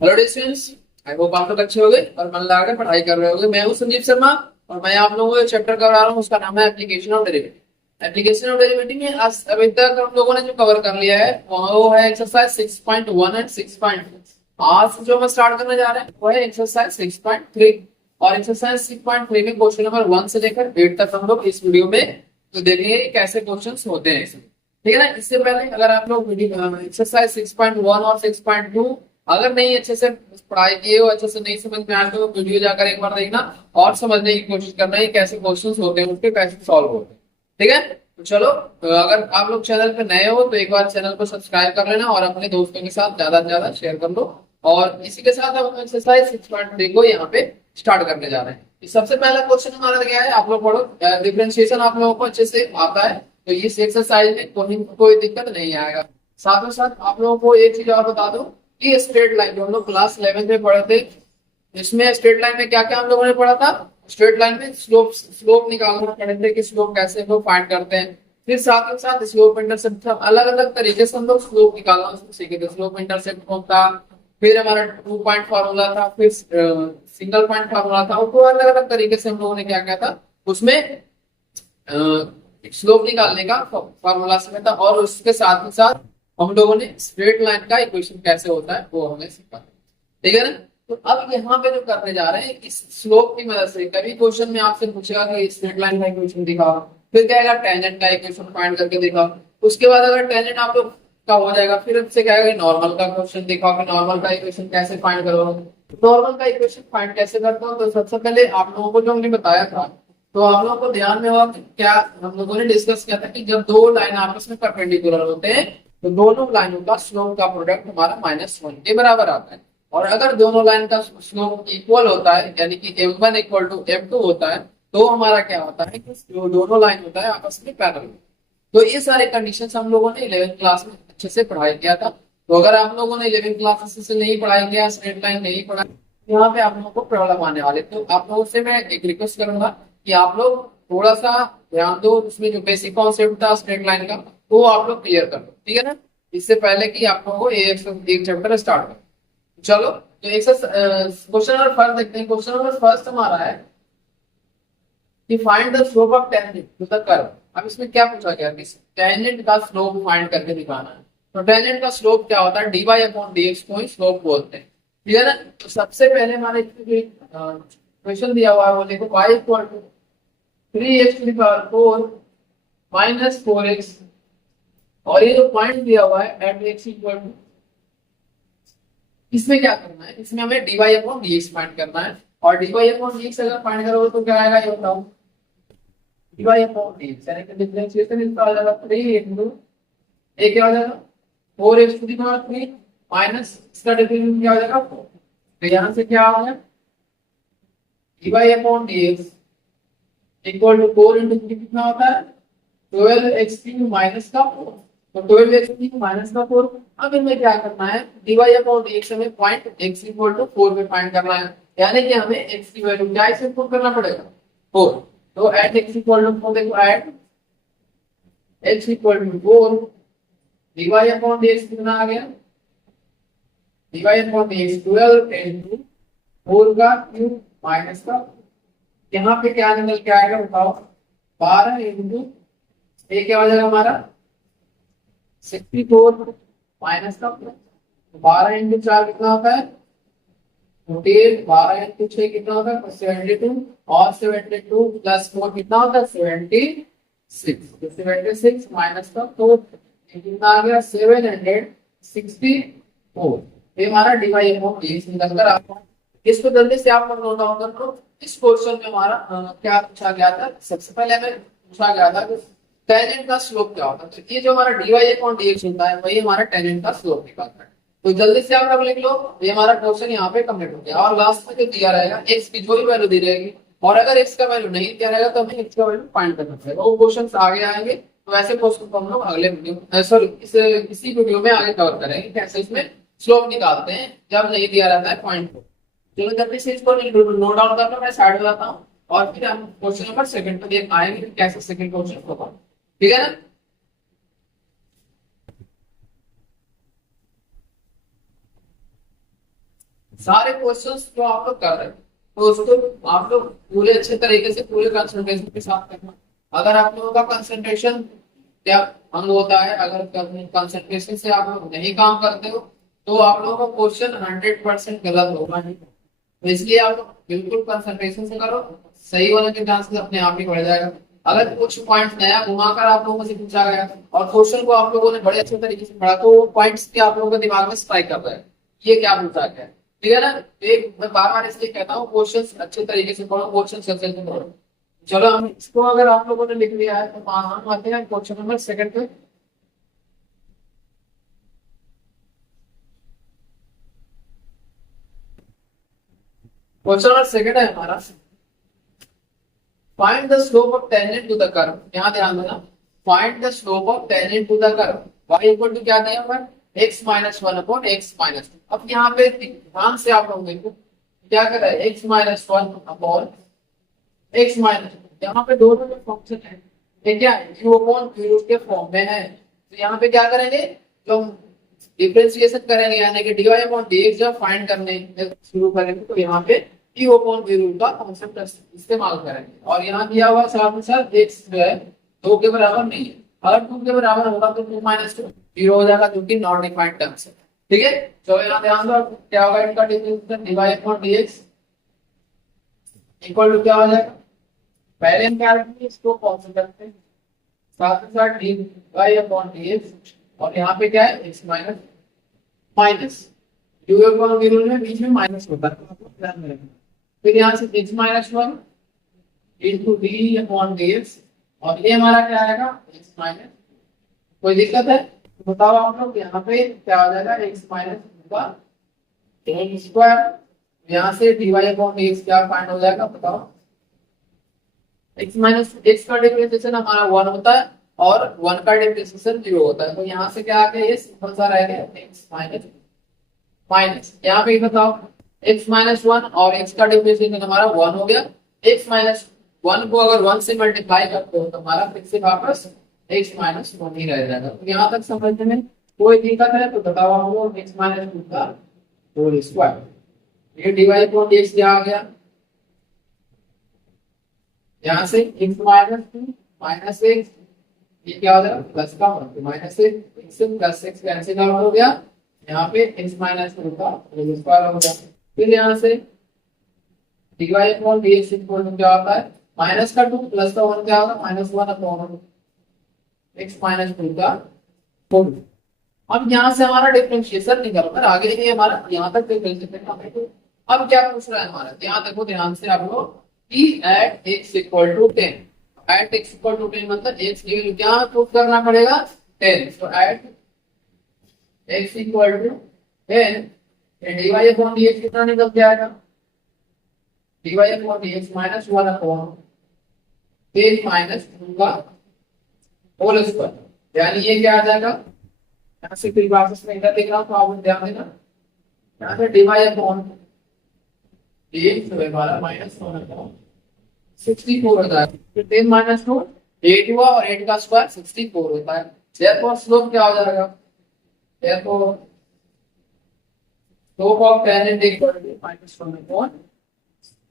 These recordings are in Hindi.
Hello distance. आई होप आप लोग अच्छे होंगे और मन लगा कर पढ़ाई कर रहे होंगे। मैं हूं संदीप शर्मा और मैं आप लोगों को चैप्टर करा रहा हूँ, उसका नाम है application of derivative. Application of derivative में आज अभी तक हम लोगों ने जो कवर कर लिया है वो है एक्सरसाइज 6.1 एंड 6.2। आज जो हम स्टार्ट करने जा रहे हैं वो है एक्सरसाइज 6.3 और एक्सरसाइज 6.3 में क्वेश्चन नंबर 1 से लेकर 8 तक हम लोग इस वीडियो में तो देखेंगे कि कैसे क्वेश्चन होते हैं इसमें। ठीक है ना। इससे पहले अगर आप लोग एक्सरसाइज 6.1 और 6.2 अगर नहीं अच्छे से पढ़ाई किए हो, अच्छे से नहीं समझ में आए तो वीडियो जाकर एक बार देखना और समझने की कोशिश करना है कैसे क्वेश्चंस होते हैं, उसके कैसे सॉल्व होते हैं। ठीक है। तो चलो, अगर आप लोग चैनल पे नए हो तो एक बार चैनल को सब्सक्राइब कर लेना और अपने दोस्तों के साथ ज्यादा से ज्यादा शेयर कर लो। और इसी के साथ हम एक्सरसाइज 6.3 को यहाँ पे स्टार्ट करने जा रहे हैं। सबसे पहला क्वेश्चन हमारा क्या है, आप लोग पढ़ो। डिफरेंशिएशन आप लोगों को अच्छे से आता है तो इस एक्सरसाइज में कोई दिक्कत नहीं आएगा। साथ ही साथ आप लोगों को एक चीज और बता दूं कि स्ट्रेट लाइन जो हम लोग क्लास 11 में पढ़े थे, इसमें स्ट्रेट लाइन में क्या क्या हम लोगों ने पढ़ा था। स्ट्रेट लाइन में स्लोप स्लोप निकालना पढ़े थे कि स्लोप कैसे हम लोग फाइंड करते हैं। फिर साथ ही साथ स्लोप इंटरसेप्ट, अलग अलग तरीके से हम लोग स्लोप निकालना सीखे थे। स्लोप इंटरसेप्ट कौन था, फिर हमारा 2 पॉइंट फार्मूला था, फिर सिंगल पॉइंट फार्मूला था। और अलग अलग तरीके से हम लोगों ने क्या किया था उसमें स्लोप निकालने का फार्मूला सीखा था। और उसके साथ ही साथ हम लोगों ने स्ट्रेट लाइन का इक्वेशन कैसे होता है वो हमने सीखा। ठीक है ना। तो अब यहाँ पे जो करने जा रहे हैं इस स्लोप की मदद से, कभी क्वेश्चन में आपसे पूछेगा कि स्ट्रेट लाइन का इक्वेशन दिखाओ, फिर कहेगा टेंजेंट का इक्वेशन फाइंड करके दिखाओ। उसके बाद अगर टेंजेंट आप लोग का हो जाएगा फिर उससे कहेगा नॉर्मल का क्वेश्चन दिखाओ कि नॉर्मल का इक्वेशन कैसे फाइंड करो। नॉर्मल का इक्वेशन फाइंड कैसे करते हो, तो सबसे पहले आप लोगों को जो हमने बताया था तो आप लोगों को ध्यान में होगा कि क्या हम लोगों ने डिस्कस किया था कि जब दो लाइन आपस में परपेंडिकुलर होते हैं तो दोनों लाइनों का स्लोप का प्रोडक्ट हमारा -1 के बराबर आता है। और अगर दोनों लाइन का स्लोप इक्वल होता है यानी कि m1 इक्वल टू m2 होता है तो हमारा क्या होता है कि जो दोनों लाइन होता है आपस में पैरेलल। तो ये सारे कंडीशंस हम लोगों ने 11th क्लास में अच्छे से पढ़ाई किया था। तो अगर आप लोगों ने 11th क्लास से नहीं पढ़ाई किया, स्ट्रेट लाइन नहीं पढ़ा, यहाँ पे आप लोगों को प्रॉब्लम आने वाले। तो आप लोगों से मैं एक रिक्वेस्ट करूंगा कि आप लोग थोड़ा सा ध्यान दो, उसमें जो बेसिक कॉन्सेप्ट था स्ट्रेट लाइन का वो आप लोग क्लियर कर लो। ठीक है ना। इससे पहले कि आप लोगों को एक चैप्टर स्टार्ट करो। चलो, तो एक क्वेश्चन नंबर फर्स्ट देखते हैं। क्वेश्चन नंबर फर्स्ट हमारा है कि find the slope of tangent to the curve. अब इसमें क्या पूछा गया कि टेंजेंट का स्लोप फाइंड करके दिखाना है। तो टेंजेंट का स्लोप क्या होता है, dy अपॉन dx को ही स्लोप बोलते हैं। ठीक है ना। तो सबसे पहले हमारे क्वेश्चन दिया हुआ है वो देखो, y equal to 3x to the power 4 minus 4x। और ये जो पॉइंट दिया हुआ है एट x इक्वल टू, इसमें क्या करना है, इसमें हमें dy अपॉन dx फाइंड करना है। और dy अपॉन dx अगर फाइंड करोगे तो क्या आएगा ये बताओ, dy अपॉन dx यानी कि डिफरेंशिएशन इसका आ जाएगा 3 इनटू ए क्या हो जाएगा 4x to the power 3 minus इसका डिफरेंशिएशन क्या हो जाएगा 4। तो यहां से क्या आ गया dy upon dx equal to 4 into कितना होता है 12x³ माइनस का 4। तो 12x³ माइनस का 4। अब इनमें क्या करना है, dy अपॉन dx हमें पॉइंट x इक्वल टू 4 पे फाइंड करना है। यानी कि हमें x की वैल्यू क्या इसे पुट करना पड़ेगा 4। तो एट x इक्वल टू 4 देखो, at x equal to 4 dy upon dx कितना आ गया, dy अपॉन dx 12 इनटू 4 का क्यूब माइनस का, यहाँ पे क्या निकल के आएगा बताओ 12 इनटू ये क्या हो जाएगा हमारा 64 माइनस का 12 इंटू 4 कितना होता है 48, 12 इंटू 6 कितना होता है 72 और 72 प्लस 4 कितना होता है 76। तो 76 माइनस का तो कितना आ गया 764। ये हमारा डिवाइड अपॉन dx निकल कर आता है। इसको जल्दी से आप लोग नोट डाउन कर लो। इस क्वेश्चन में हमारा क्या पूछा गया था, सबसे पहले हमें पूछा गया था कि टेंजेंट का स्लोप क्या होता है। तो ये जो हमारा dy अपॉन dx होता है वही हमारा टेंजेंट का स्लोप निकालता है। तो जल्दी से आप लोग लिख लो, ये हमारा क्वेश्चन यहाँ पे कंप्लीट हो गया। और लास्ट में जो दिया रहेगा x की जो भी वैल्यू दी रहेगी, और अगर x का वैल्यू नहीं दिया रहेगा तो हमें x का वैल्यू फाइंड करना पड़ेगा। वो क्वेश्चन आगे आएंगे तो ऐसे क्वेश्चन को हम लोग अगले वीडियो सॉरी इसी वीडियो में आगे कवर करेंगे कैसे इसमें स्लोप निकालते हैं जब नहीं दिया रहता है पॉइंट को। चलो जल्दी से इसको नोट डाउन कर लो, मैं साइड में जाता हूँ और फिर हम क्वेश्चन नंबर सेकंड पे आएंगे कैसे सेकंड क्वेश्चन होगा। ठीक है ना। सारे क्वेश्चंस जो आप लोग कर रहे हैं तो उसको आप लोग पूरे अच्छे तरीके से पूरे कंसंट्रेशन के साथ करना। अगर आप लोगों का कंसंट्रेशन क्या भंग होता है, अगर कंसंट्रेशन से आप लोग नहीं काम करते हो तो आप लोगों का क्वेश्चन 100% गलत होगा नहीं। तो इसलिए आप लोग बिल्कुल कंसंट्रेशन से करो, सही होने के चांसेस अपने आप ही बढ़ जाएगा। अगर कुछ पॉइंट नया घुमाकर आप लोगों से पूछा गया और क्वेश्चन को आप लोगों ने बड़े अच्छे तरीके से पढ़ा तो वो पॉइंट्स के आप लोगों के दिमाग में स्ट्राइक कर रहा है, ये क्या पूछा गया, ठीक है ना। एक मैं बार बार इसलिए कहता हूँ क्वेश्चन अच्छे तरीके से पढ़ो, क्वेश्चन से पढ़ो। चलो हम इसको अगर आप लोगों ने लिख लिया है तो हम आते हैं क्वेश्चन नंबर सेकंड पे। क्वेश्चन नंबर सेकंड है हमारा, find the slope of tangent to the curve. यहाँ ध्यान देना, find the slope of tangent to the curve. y equal to क्या दिया हुआ है, x minus one upon x minus. अब यहाँ पे ध्यान से आप लोग देखो क्या कर रहा है, x minus one upon x minus, यहाँ पे दोनों जो फंक्शन है ये क्या है, u अपॉन v रूट के फॉर्म में है। तो यहाँ पे क्या करेंगे, जो डिफरेंशिएशन करेंगे यानी कि dy अपॉन dx जब फाइंड करने शुरू करेंगे तो यहाँ पे u अपॉन v रूट का कॉन्सेप्ट इस्तेमाल करेंगे। और यहाँ दिया हुआ साथ में साथ x जो है 2 के बराबर नहीं है, अगर 2 के बराबर होगा तो 2 माइनस 2 0 हो जाएगा जो कि नॉन डिफाइंड टर्म्स है, ठीक है। तो यहाँ ध्यान दो क्या होगा, इनका differentiation dy upon dx equal to क्या हो जाएगा, पहले हम क्या रखेंगे इसको कॉन्स्टेंट रखते हैं, साथ में साथ dy अपॉन dx और यहाँ पे क्या है x minus minus u upon v root में बीच में माइनस होता है तो आप लोग ध्यान में रखना। फिर यहाँ से x minus one into D upon dx और ये हमारा क्या आएगा x माइनस, कोई दिक्कत है तो बताओ आप लोग। यहाँ पे क्या हो जाएगा x माइनस स्क्वायर, यहाँ से dy अपॉन dx क्या फाइंड हो जाएगा बताओ। x माइनस x का डिफरेंशिएशन हमारा 1 होता है और 1 का डिफरेंशिएशन 0 होता है, तो यहाँ से क्या आ गया, ये सिंपल सा रह गया x माइनस माइनस। यहाँ पे बताओ x माइनस वन और x का डिफरेंशिएशन हमारा 1 हो गया, x माइनस वन को अगर 1 से मल्टीप्लाई करते हो तो हमारा फिर से वापस x माइनस वन ही रह जाएगा। तो यहाँ तक समझने में कोई दिक्कत है तो बताओ हम लोग, x माइनस टू का होल स्क्वायर, ये dy अपॉन dx क्या आ गया, यहाँ से x minus two minus x, ये क्या हो जाएगा प्लस का one minus x plus x cancel out हो गया, यहाँ पे x माइनस टू का होल स्क्वायर हो गया। फिर यहाँ से dy upon dx equal to क्या होता है, माइनस का 2 प्लस का 1 क्या होगा, minus one upon x minus two का होल। अब यहाँ से हमारा डिफरेंशिएशन निकल कर आगे ये हमारा यहाँ तक डिफरेंशिएशन। अब क्या पूछ रहा है हमारा, यहाँ देखो ध्यान से आप लोग कि at x equal to 10, at x equal to 10 मतलब x की वैल्यू क्या प्रूफ करना पड़ेगा 10। तो at x equal to 10 dy upon dx कितना निकल के आएगा, dy upon dx minus one upon 10 minus 2 का होल स्क्वायर, यानी ये क्या आ जाएगा, यहाँ से फिर वापस में इधर देख रहा हूँ तो आप ध्यान देना, यहाँ से dy अपॉन dx हमारा माइनस वन अपॉन 64 होता है, फिर 10 माइनस 2 8 हुआ और 8 का स्क्वायर 64 होता है। therefore स्लोप क्या हो जाएगा, therefore slope of tangent equal to minus one upon,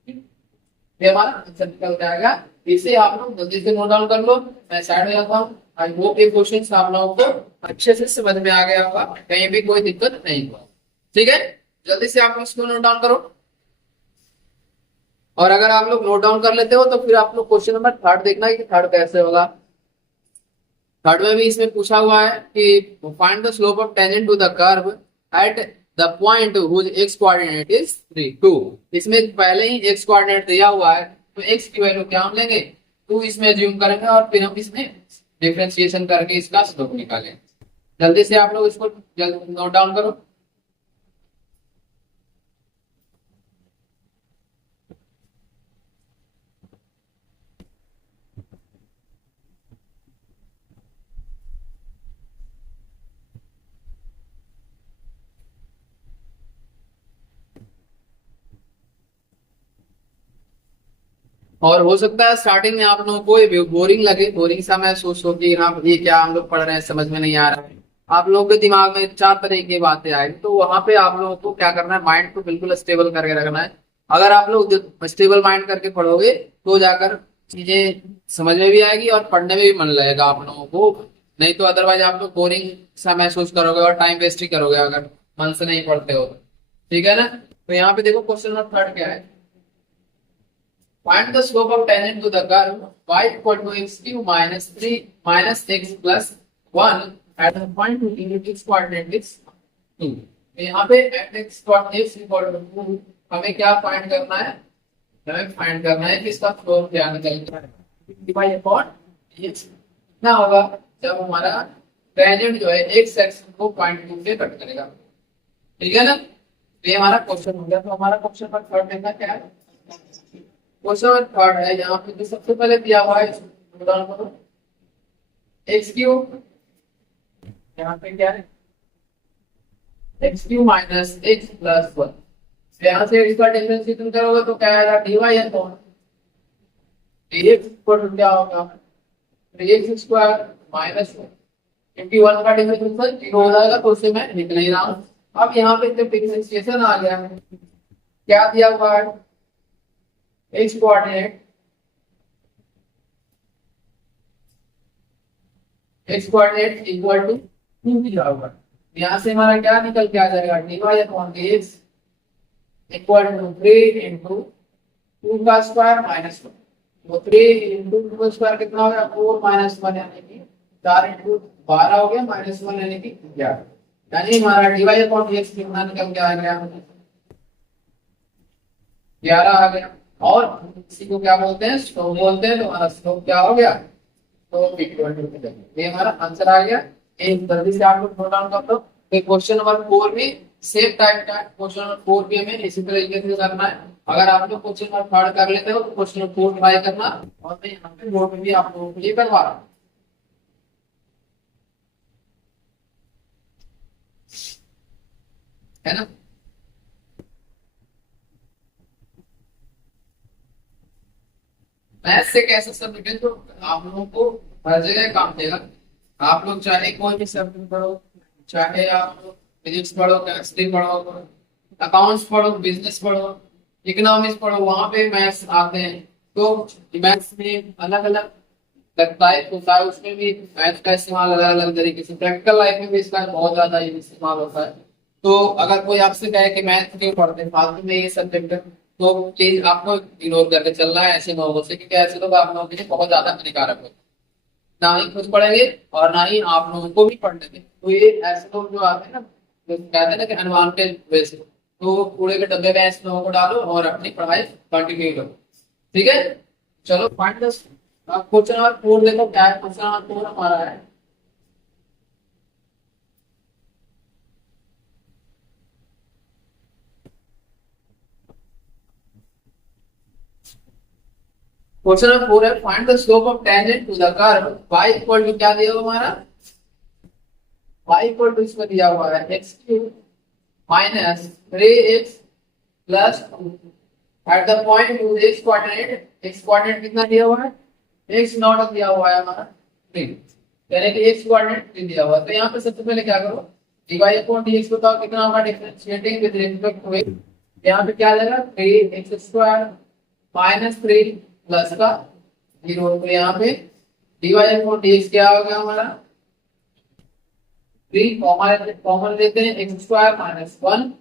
ये हमारा आंसर निकल जाएगा। इसे आप लोग जल्दी से नोट डाउन कर लो, मैं साइड में जाता हूँ। आई होप ये क्वेश्चन आप लोगों को अच्छे से समझ में आ गया होगा, कहीं भी कोई दिक्कत नहीं हुआ, ठीक है। जल्दी से आप लोग इसको नोट डाउन करो, और अगर आप लोग नोट डाउन कर लेते हो तो फिर आप लोग क्वेश्चन नंबर थर्ड देखना है कि थर्ड कैसे होगा। थर्ड में भी इसमें पूछा हुआ है कि find the slope of tangent to the curve at the point whose x coordinate is 3 2। इसमें पहले ही एक्स कोऑर्डिनेट दिया हुआ है तो एक्स की वैल्यू क्या हम लेंगे 2 इसमें ज्यूम करेंगे और फिर हम इसमें डिफरेंशिएशन करके इसका स्लोप निकालेंगे। जल्दी से आप लोग इसको नोट डाउन करो। और हो सकता है स्टार्टिंग में आप लोगों को बोरिंग लगे, बोरिंग सा महसूस हो कि हाँ ये क्या हम लोग पढ़ रहे हैं समझ में नहीं आ रहा है, आप लोगों के दिमाग में 4 तरह की बातें आएगी, तो वहां पे आप लोगों को क्या करना है, माइंड को बिल्कुल स्टेबल करके रखना है। अगर आप लोग स्टेबल माइंड करके पढ़ोगे तो जाकर चीजें समझ में भी आएगी और पढ़ने में भी मन लगेगा आप लोगों को। नहीं तो अदरवाइज आप लोग बोरिंग सा महसूस करोगे और टाइम वेस्ट ही करोगे अगर मन से नहीं पढ़ते हो तो। ठीक है ना। तो यहाँ पे देखो क्वेश्चन नंबर 3 क्या है, find the slope of tangent to the curve y equal to x cube minus 3 minus x plus 1 at the point x coordinate is 2। यहाँ पे at x coordinate equal to 2 हमें क्या फाइंड करना है, हमें फाइंड करना है कि इसका स्लोप क्या निकलता है, डिवाइड अपॉन x ना होगा जब हमारा टेंजेंट जो है x एक्सिस को पॉइंट 2 से कट करेगा। ठीक है ना। तो ये हमारा क्वेश्चन हो गया। तो हमारा क्वेश्चन पर थर्ड देखना क्या है, क्वेश्चन नंबर 3 है। यहाँ पे जो सबसे पहले दिया हुआ है एक्स क्यूब, यहाँ पे क्या है x cube minus x plus 1। यहाँ से इसका डिफरेंशिएशन करोगे तो क्या आएगा, D Y upon dx equal to क्या होगा, 3x स्क्वायर माइनस 1 क्योंकि 1 का डिफरेंशिएशन 0 हो जाएगा तो उसे मैं लिख नहीं रहा हूँ। अब यहाँ पे जब डिफरेंशिएशन आ गया है क्या दिया हुआ है, x कोऑर्डिनेट इक्वल टू 2 दिया हुआ। यहाँ से हमारा क्या निकल के आ जाएगा, dy upon dx equal to 3 into 2 का स्क्वायर माइनस 1। तो 3 इंटू 2 का स्क्वायर कितना हो गया, 4 माइनस 1 यानी कि 4 इंटू 12 हो गया माइनस 1 यानी कि 11। यानी हमारा dy अपॉन dx कितना निकल के आ गया, 11 आ गया। और इसी को क्या बोलते हैं, स्लोप बोलते हैं। तो हमारा स्लोप क्या हो गया, स्लोप इक्वल टू, ये हमारा आंसर आ गया। एक जल्दी से आप लोग नोट डाउन कर लो। क्वेश्चन नंबर 4 भी सेम टाइप का क्वेश्चन नंबर 4 भी हमें इसी तरीके से करना है। अगर आप लोग क्वेश्चन नंबर 3 कर लेते हो तो क्वेश्चन नंबर 4 ट्राई करना, और मैं यहाँ पे बोर्ड में भी आप लोगों के लिए करवा रहा हूँ। है ना। मैथ्स एक ऐसा सब्जेक्ट है जो आप लोगों को हर जगह काम देगा। आप लोग चाहे कोई भी सब्जेक्ट पढ़ो, चाहे आप फिजिक्स पढ़ो, केमिस्ट्री पढ़ो, अकाउंट्स पढ़ो, बिजनेस पढ़ो, इकोनॉमिक्स पढ़ो, वहां पे मैथ्स आते हैं। तो मैथ्स में अलग अलग टाइप होता है, उसमें भी मैथ्स का इस्तेमाल अलग अलग तरीके से, प्रैक्टिकल लाइफ में भी इसका बहुत ज्यादा इस्तेमाल होता है। तो अगर कोई आपसे कहे कि मैथ्स क्यों पढ़ते हैं, फालतू में ये सब्जेक्ट है, तो चीज आपको इग्नोर करके चलना है ऐसे लोगों से, क्योंकि ऐसे लोग आप लोगों के लिए बहुत ज्यादा हानिकारक होते हैं। ना ही खुद पढ़ेंगे और ना ही आप लोगों को भी पढ़ने देंगे। तो ये ऐसे लोग जो आते हैं ना, जो कहते हैं ना कि एडवांटेज बेस्ड, तो कूड़े के डब्बे में ऐसे लोगों को डालो और अपनी पढ़ाई कंटिन्यू करो। ठीक है। चलो पॉइंट 10 क्वेश्चन नंबर 4 देखो क्या है। क्वेश्चन नंबर 4 हमारा है, क्वेश्चन नंबर 4 है, find the slope of tangent to the curve y equal to क्या दिया हुआ हमारा, y इक्वल टू इसमें दिया हुआ है x cube minus 3x plus 2 eight the point two x coordinate कितना दिया हुआ है, x नॉट दिया हुआ है हमारा 3, यानी कि x कोऑर्डिनेट 3 दिया हुआ है। तो यहाँ पे सबसे पहले क्या करो, dy अपॉन dx बताओ कितना होगा, differentiating with respect to x। यहाँ पे क्या आ जाएगा, 3x स्क्वायर माइनस 3 प्लस का 0। तो यहाँ पे dy अपॉन dx क्या होगा हमारा, 3 कॉमन लेते हैं, x स्क्वायर माइनस 1,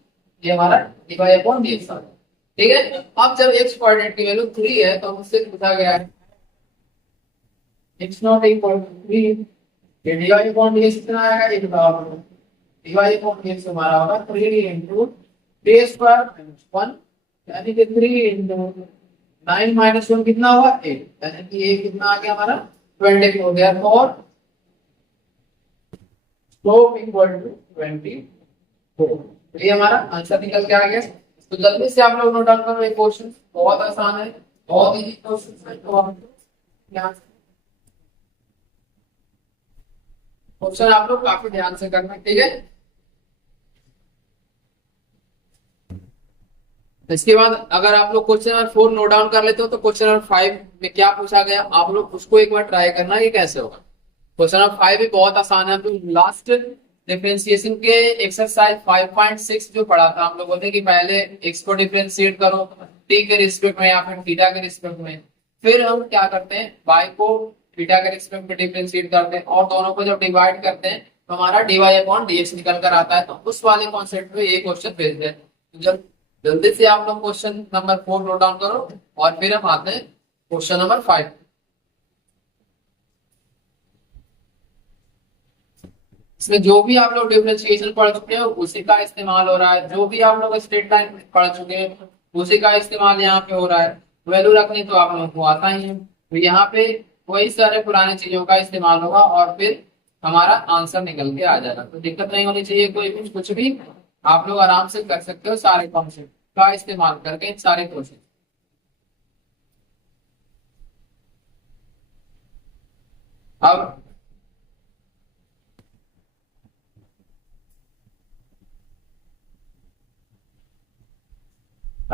ये हमारा dy अपॉन dx आ गया। ठीक है। अब जब x कोऑर्डिनेट की वैल्यू 3 है तो मुझसे पूछा गया है x नॉट इक्वल टू 3, ये dy अपॉन dx कितना आएगा, ये बताओ। dy अपॉन dx हमारा होगा 3 इंटू 3 स्क्वायर माइनस 1, यानी कि 3 इंटू 9 माइनस 1 कितना हुआ 8, यानी कि ये कितना आ गया हमारा 20 हो गया। और स्लोप इक्वल टू 24, ये हमारा आंसर निकल के आ गया। तो जल्दी से आप लोग नोट डाउन करो, ये क्वेश्चन बहुत आसान है, बहुत इजी क्वेश्चन है। तो आप यहाँ क्वेश्चन आप लोग काफी ध्यान से करना। ठीक है। इसके बाद अगर आप लोग क्वेश्चन नंबर 4 नोट डाउन कर लेते हो तो क्वेश्चन नंबर 5 में क्या पूछा गया, आप लोग उसको एक बार ट्राई करना कि कैसे होगा। क्वेश्चन नंबर 5 भी बहुत आसान है। तो लास्ट डिफरेंशिएशन के एक्सरसाइज 5.6 जो पढ़ा था हम लोगों ने कि पहले x को डिफरेंशिएट करो t के रिस्पेक्ट में या फिर थीटा के रिस्पेक्ट में, फिर हम क्या करते हैं y को थीटा के रिस्पेक्ट में डिफरेंशिएट करते हैं और दोनों को जब डिवाइड करते हैं तो हमारा dy अपॉन dx निकल कर आता है। तो उस वाले कॉन्सेप्ट में ये क्वेश्चन भेज दें। तो जब जल्दी से आप लोग क्वेश्चन नंबर 4 नोट डाउन करो और फिर हम आते हैं क्वेश्चन नंबर 5। इसमें जो भी आप लोग डिफरेंशिएशन पढ़ चुके हो उसी का इस्तेमाल हो रहा है, जो भी आप लोग स्ट्रेट लाइन पढ़ चुके हैं उसी का इस्तेमाल यहाँ पे हो रहा है। वैल्यू रखनी तो आप लोगों को आता ही है, तो यहाँ पे वही सारे पुराने चीजों का इस्तेमाल होगा और फिर हमारा आंसर निकल के आ जाएगा। तो दिक्कत नहीं होनी चाहिए, कोई भी कुछ भी आप लोग आराम से कर सकते हो सारे कॉन्सेप्ट का इस्तेमाल करके इन सारे क्वेश्चन। अब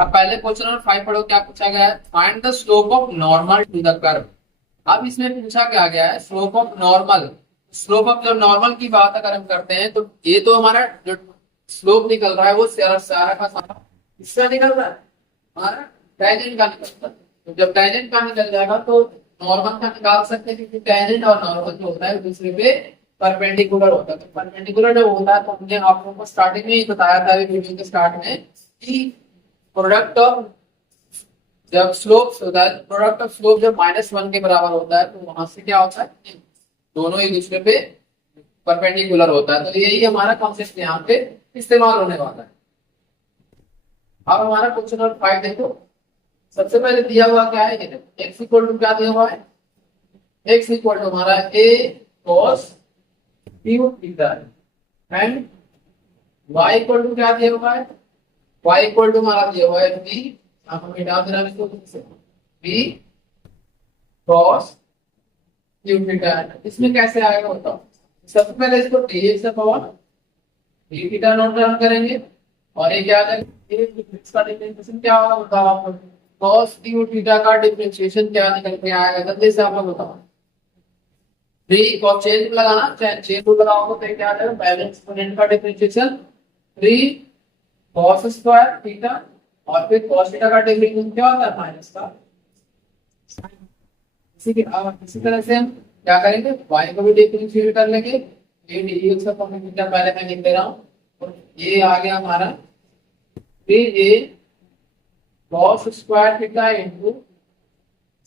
पहले क्वेश्चन नंबर 5 पढ़ो, क्या पूछा गया है, find the slope of normal to the curve. अब इसमें पूछा क्या गया है, slope of normal. Slope of जब नॉर्मल की बात अगर हम करते हैं तो ये तो हमारा जो स्लोप निकल रहा है वो सारा का सारा इसका निकल रहा है, हमारा टेंजेंट का निकलता है। तो जब टेंजेंट का निकल जाएगा तो नॉर्मल का निकाल सकते हैं, क्योंकि टेंजेंट और नॉर्मल जो होता है दूसरे पे परपेंडिकुलर होता है। तो परपेंडिकुलर जब होता है तो हमने आप लोगों को स्टार्टिंग में ही बताया था वीडियो के स्टार्ट में कि प्रोडक्ट ऑफ जब स्लोप होता है, प्रोडक्ट ऑफ स्लोप जब -1 के बराबर होता है तो वहां से क्या होता है, दोनों एक दूसरे पे परपेंडिकुलर होता है। तो यही हमारा कॉन्सेप्ट यहाँ पे इस्तेमाल होने वाला है। अब हमारा क्वेश्चन नंबर 5 देखो। सबसे पहले दिया हुआ क्या है, एक्स इक्वल टू क्या दिया हुआ है, एक्स इक्वल टू हमारा a cos cube theta and y equal to क्या दिया हुआ है, y इक्वल टू हमारा दिया हुआ है b, आप हमें डाल देना इसको b cos क्यू थीटा। इसमें कैसे आएगा बताओ। सबसे पहले इसको dx upon d theta note down करेंगे और ये क्या आ जाएगा, इसका डिफरेंशिएशन क्या होगा बताओ आप लोग। cos क्यू थीटा का डिफरेंशिएशन क्या निकल के आएगा, जल्दी से आप लोग बताओ। 3 cos चेन लगाना, चेन रूल लगाओगे तो क्या आ जाएगा, पहले एक्सपोनेंट का डिफरेंशिएशन 3 cos स्क्वायर थीटा और फिर cos थीटा का डिफरेंशिएशन क्या होता है, माइनस का। इसी तरह से हम क्या करेंगे, y को भी डिफरेंशिएट कर लेंगे, ये dx अपॉन थीटा पहले मैं लिख दे रहा हूँ और ये आ गया हमारा 3a cos square theta into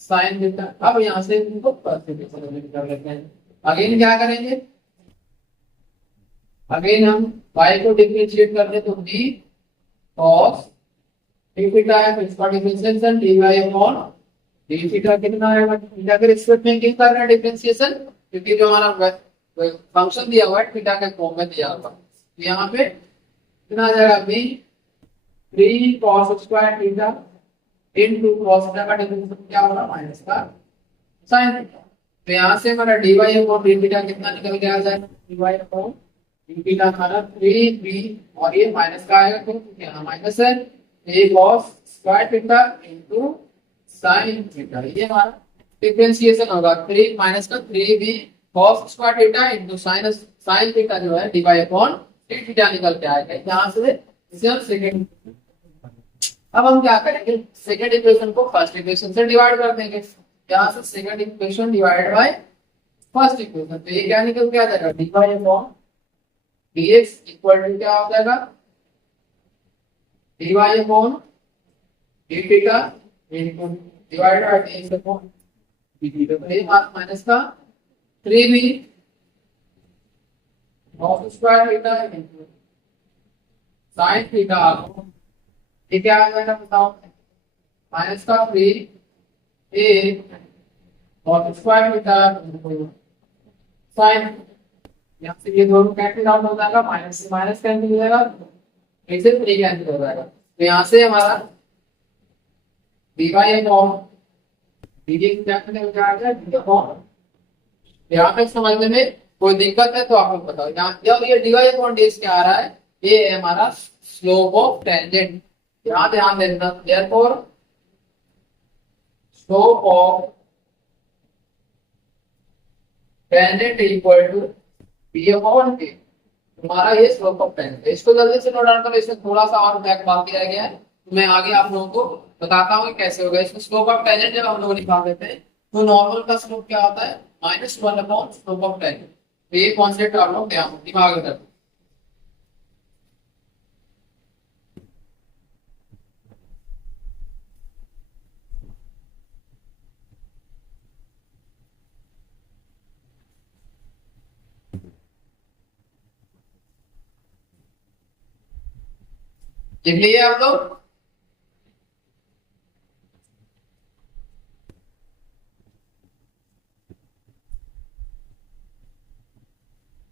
sin theta. अब यहाँ से इनको परपेंडिकुलर कर लेते हैं। अगेन क्या करेंगे, अगेन हम y को डिफरेंशिएट कर दे तो b cos थीटा है, फिर इसका differentiation dy upon d theta कितना आएगा, थीटा के रिस्पेक्ट में क्या करना है डिफरेंशिएशन, क्योंकि जो हमारा फंक्शन दिया हुआ है थीटा के फॉर्म में दिया हुआ है। यहाँ पे कितना आ जाएगा, b 3 cos square theta into cos theta का डिफरेंशिएशन क्या होगा, माइनस का sin थीटा। तो यहाँ से हमारा dy अपॉन d थीटा कितना निकल के आ जाएगा, dy अपॉन d थीटा हमारा 3b और ये माइनस का आएगा क्योंकि यहाँ माइनस है, a cos square theta into sin theta. ये हमारा डिफरेंशिएशन होगा 3 माइनस का 3b cos square theta into sin theta जो है dy अपॉन d थीटा निकल के आएगा। यहाँ से इसे हम सेकंड, अब हम क्या करेंगे, सेकंड इक्वेशन को फर्स्ट इक्वेशन से डिवाइड कर देंगे। यहाँ से second equation divide by first equation, तो ये क्या निकल के आ जाएगा, dy upon dx equal to क्या हो जाएगा, dy upon d theta into divide by dx upon d theta. तो ये माइनस का 3b cos square theta into sin theta, ये क्या आ जाएगा बताओ, माइनस का 3a cos square theta sin। यहाँ से ये दोनों कैंसिल आउट हो जाएगा, माइनस से माइनस कैंसिल हो जाएगा, इसे 3 कैंसिल हो जाएगा। तो यहाँ से हमारा dy अपॉन dx कैंसिल हो जाएगा dy अपॉन। यहाँ पे समझने में कोई दिक्कत है तो आप लोग बताओ। यहाँ जब ये dy अपॉन dx क्या आ रहा है, ये है हमारा स्लोप ऑफ टेंजेंट। यहाँ ध्यान देना, therefore slope of tangent equal to b upon a। हमारा ये स्लोप ऑफ टेंजेंट है। इसको जल्दी से नोट डाउन करो, इसमें थोड़ा सा और बैक बाकी रह गया है, तो मैं आगे आप लोगों को बताता हूँ कि कैसे होगा। इसमें स्लोप ऑफ टेंजेंट जब हम लोग निकाल देते हैं तो नॉर्मल का स्लोप क्या होता है, -1 अपॉन स्लोप ऑफ टेंजेंट। तो ये कॉन्सेप्ट आप लोग दिमाग में रखो। लिख लिए आप लोग।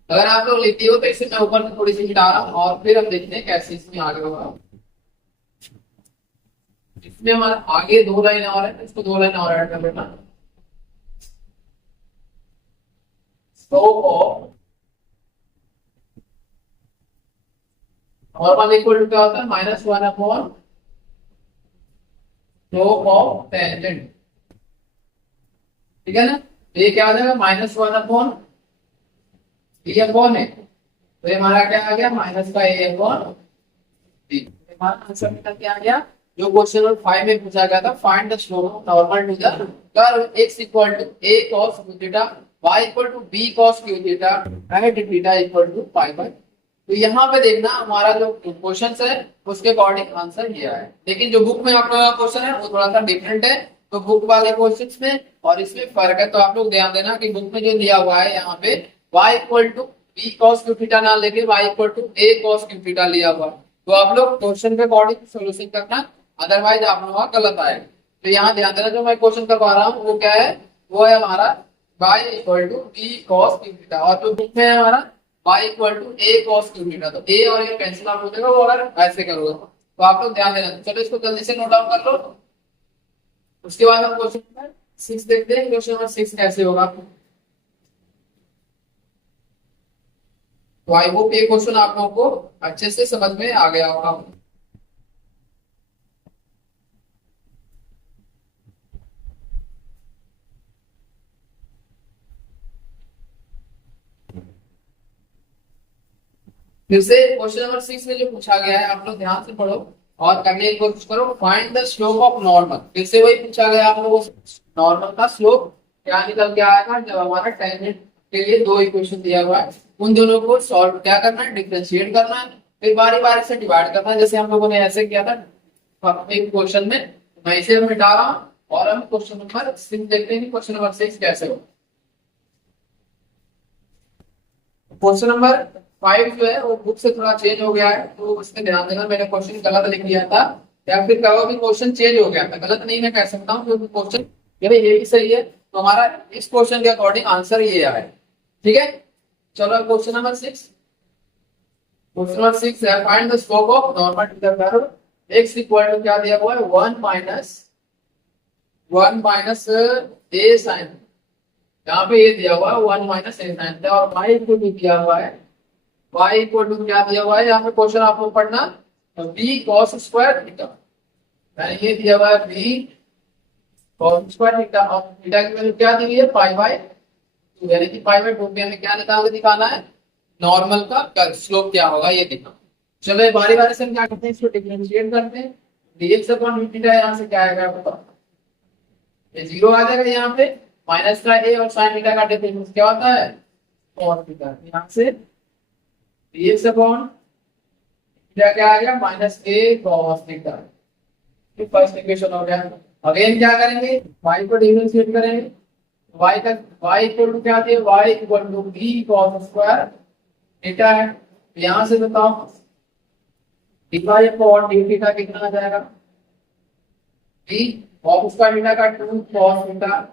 अगर आप लोग लिखते हो तो इसे मैं ऊपर में थोड़ी सी हटा रहा हूँ और फिर हम देखते हैं कैसे इसमें आगे होगा। इसमें हमारा आगे 2 लाइन और है, इसको 2 लाइन और ऐड कर देना। Slope of normal equal to क्या होता है, -1 अपॉन स्लोप ऑफ टेंजेंट। ठीक है ना, तो ये क्या हो जाएगा, -1 अपॉन ए अपॉन है, तो ये हमारा क्या आ गया, माइनस का ए अपॉन बी। हमारा आंसर निकल के आ गया जो क्वेश्चन नंबर 5 में पूछा गया था, find the slope of normal to the curve x equal to a cos q theta, y equal to b cos q theta and theta equal to pi by. तो यहाँ पे देखना हमारा जो क्वेश्चन है उसके अकॉर्डिंग आंसर ये है, लेकिन जो बुक में आप लोगों का क्वेश्चन है वो थोड़ा सा डिफरेंट है। तो बुक वाले क्वेश्चंस में और इसमें फर्क है, तो आप लोग ध्यान देना कि बुक में जो दिया हुआ है यहाँ पे y equal to b cos q theta ना लेके y equal to a cos q theta लिया हुआ, तो आप लोग क्वेश्चन के अकॉर्डिंग सॉल्यूशन करना, अदरवाइज आप लोगों का गलत आएगा। तो यहाँ ध्यान देना जो मैं क्वेश्चन करवा रहा हूँ वो क्या है, वो है हमारा y equal to b cos q theta, और जो बुक में है हमारा y equal to a cos q theta. तो a और a कैंसिल आउट हो जाएगा, वो अगर ऐसे करोगे तो आप लोग ध्यान देना। चलो इसको जल्दी से नोट डाउन कर लो, उसके बाद हम क्वेश्चन नंबर 6 देखते हैं। क्वेश्चन नंबर 6 कैसे होगा, तो आई होप ये क्वेश्चन आप लोगों को अच्छे से समझ में आ गया होगा। फिर से क्वेश्चन नंबर 6 में जो पूछा गया है आप लोग ध्यान से पढ़ो और करने की कोशिश करो। Find the slope of normal, फिर से वही पूछा गया आप लोगों से, नॉर्मल का स्लोप क्या निकल के आएगा जब हमारा टेंजेंट के लिए दो इक्वेशन दिया हुआ है, उन दोनों को सॉल्व क्या करना है, डिफरेंशिएट करना है, फिर बारी बारी से डिवाइड करना है, जैसे हम लोगों ने ऐसे किया था एक क्वेश्चन में। मैं इसे हम मिटा रहा हूँ और हम क्वेश्चन नंबर 6 देखते हैं कि क्वेश्चन नंबर 6 कैसे हो। क्वेश्चन नंबर 5 जो है वो बुक से थोड़ा चेंज हो गया है, तो उसमें ध्यान देना, मैंने क्वेश्चन गलत लिख दिया था, या फिर कहो कि क्वेश्चन चेंज हो गया था, गलत नहीं मैं कह सकता हूँ क्योंकि क्वेश्चन यही सही है। तो हमारा इस क्वेश्चन के अकॉर्डिंग आंसर ये आए, ठीक है। चलो क्वेश्चन नंबर 6, क्वेश्चन नंबर 6 है find the slope of normal to the curve x equal to क्या दिया हुआ है, 1 माइनस a sin, यहाँ पे ये दिया हुआ है 1 माइनस a sin, और y इक्वल टू किया हुआ है, y इक्वल टू क्या दिया हुआ है, यहाँ पे क्वेश्चन आपको पढ़ना b cos स्क्वायर थीटा, यानी ये दिया हुआ है b cos स्क्वायर थीटा, और थीटा की वैल्यू क्या दी हुई है, पाई बाय 2, यानी कि पाई बाय 2 में हमें क्या निकाल के दिखाना है, नॉर्मल का स्लोप क्या होगा ये दिखाना। चलो बारी बारी से हम क्या करते हैं, इसको डिफरेंशिएट करते हैं। dx अपॉन थीटा यहाँ से क्या आएगा बताओ, ये 0 आ जाएगा, यहाँ पे माइनस का a और sin थीटा का डिफरेंस क्या होता है, cos थीटा, यहाँ से dx अपॉन थीटा क्या आ गया, माइनस a cos थीटा। ये फर्स्ट इक्वेशन हो गया। अगेन क्या करेंगे, y को डिफरेंशिएट करेंगे, y का y इक्वल टू क्या दिया, y equal to b cos square theta है, यहाँ से बताओ dy अपॉन d थीटा कितना आ जाएगा, b cos स्क्वायर थीटा का 2 cos थीटा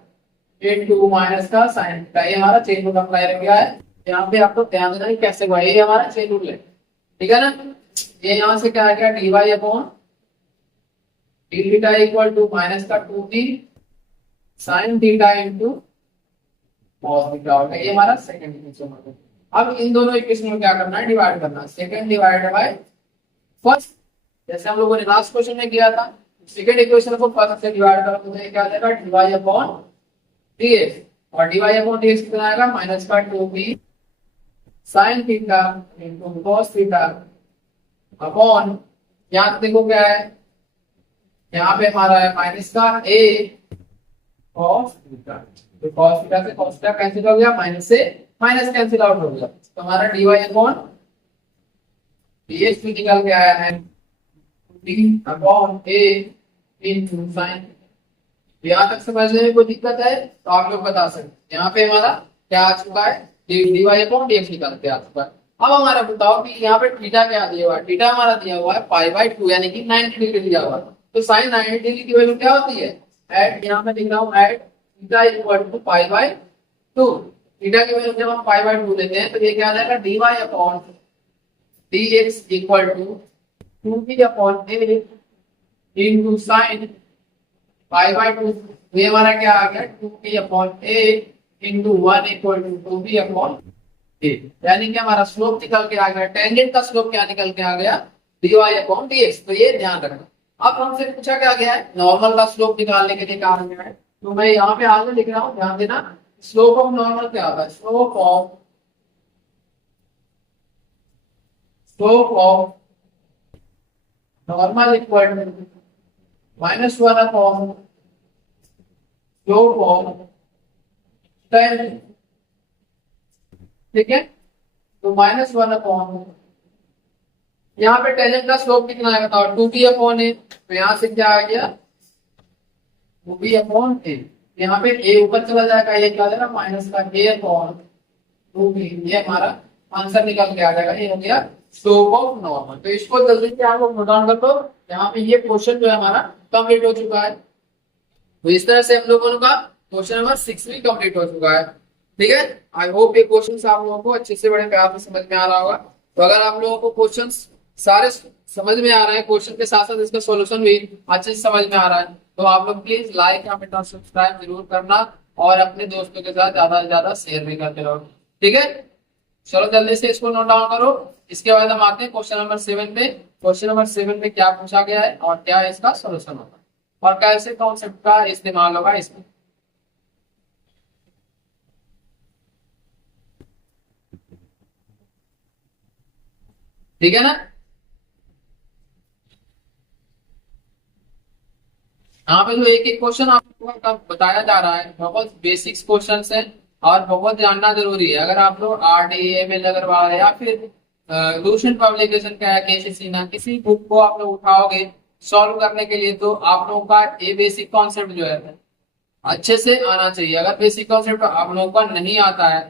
इनटू माइनस का sin थीटा, ये हमारा चेन रूल अप्लाई हो गया है। यहाँ पे आपको ध्यान देना है कैसे हुआ, ये हमारा चेन रूल है, ठीक है ना। ये यहाँ से क्या आ गया, dy upon d theta equal to minus का 2t sin theta into cos theta होगा, ये हमारा सेकंड इक्वेशन होगा। अब इन दोनों इक्वेशन में क्या करना है, डिवाइड करना है, सेकंड डिवाइडेड बाय फर्स्ट, जैसे हम लोगों ने लास्ट क्वेश्चन में किया था। सेकंड इक्वेशन को फर्स्ट से डिवाइड करो तो ये क्या आ जाएगा, dy अपॉन dx, और dy अपॉन dx कितना आएगा, माइनस का 2b sine theta into cos theta upon, यहाँ देखो क्या है, यहाँ पे हमारा है माइनस का ए कॉस थीटा, तो कॉस थीटा से कॉस थीटा कैंसिल हो गया, माइनस से माइनस कैंसिल आउट हो गया, तो हमारा डी वाई अपॉन dx भी निकल के आया है D upon a into sign. यहाँ तक समझने में कोई दिक्कत है तो आप लोग बता सकते हैं। यहाँ पे हमारा क्या आ चुका है, D Y upon D X निकल के आ चुका है। अब हमारा बताओ कि यहाँ पे थीटा क्या दिया हुआ है, थीटा हमारा दिया हुआ है पाई बाई 2 यानी कि 90 डिग्री दिया हुआ है, तो साइन 90 डिग्री की वैल्यू क्या होती है, एट, यहाँ पे लिख रहा हूँ at theta equal to pi by 2। Theta की वैल्यू जब हम पाई बाई 2 लेते हैं तो ये क्या आ जाएगा, d Y upon D x equal to 2b upon a into sine pi by 2, ये हमारा क्या आ गया 2b upon a into 1 equal to 2b upon a, यानी कि हमारा स्लोप निकल के आ गया, टेंजेंट का स्लोप क्या निकल के आ गया, dy अपॉन dx। तो ये ध्यान रखना। अब हमसे पूछा क्या गया है, नॉर्मल का स्लोप निकालने के लिए कहा गया है, तो मैं यहाँ पे आगे लिख रहा हूँ, ध्यान देना। स्लोप ऑफ नॉर्मल क्या होता है, slope of normal equal to -1 upon slope of tangent, ठीक है। तो -1 अपॉन, यहाँ पे टेंजेंट का स्लोप कितना है बताओ, 2b अपॉन ए, तो यहाँ से क्या आ गया 2b अपॉन ए, यहाँ पे a ऊपर चला जाएगा, ये क्या आ जाएगा माइनस का a अपॉन 2b, ये हमारा आंसर निकल के आ जाएगा, ये हो गया स्लोप ऑफ नॉर्मल। तो इसको जल्दी से आप लोग नोट डाउन कर लो, यहाँ पे ये क्वेश्चन जो है हमारा कंप्लीट हो चुका है। तो इस तरह से हम लोगों का क्वेश्चन नंबर 6 भी कंप्लीट हो चुका है, ठीक है। आई होप ये क्वेश्चन आप लोगों को अच्छे से बड़े प्यार से समझ में आ रहा होगा। तो अगर आप लोगों को क्वेश्चन सारे समझ में आ रहे हैं, क्वेश्चन के साथ साथ इसका सॉल्यूशन भी अच्छे से समझ में आ रहा है, तो आप लोग प्लीज लाइक कमेंट और सब्सक्राइब जरूर करना और अपने दोस्तों के साथ ज्यादा से ज्यादा शेयर भी करते रहो, ठीक है। चलो जल्दी से इसको नोट डाउन करो। इसके बाद हम आते हैं क्वेश्चन नंबर 7 पे। क्वेश्चन नंबर 7 में क्या पूछा गया है और क्या इसका सोल्यूशन होगा और कैसे कॉन्सेप्ट का इस्तेमाल होगा इसमें। ठीक है ना, यहाँ पे जो एक एक क्वेश्चन आपको बताया जा रहा है बहुत बेसिक्स क्वेश्चन है और बहुत जानना जरूरी है। अगर आप लोग RDA अगर वाला या फिर दूसरी पब्लिकेशन का KCC ना किसी बुक को आप लोग उठाओगे सॉल्व करने के लिए, तो आप लोगों का ये बेसिक कॉन्सेप्ट जो है अच्छे से आना चाहिए। अगर बेसिक कॉन्सेप्ट आप लोगों का नहीं आता है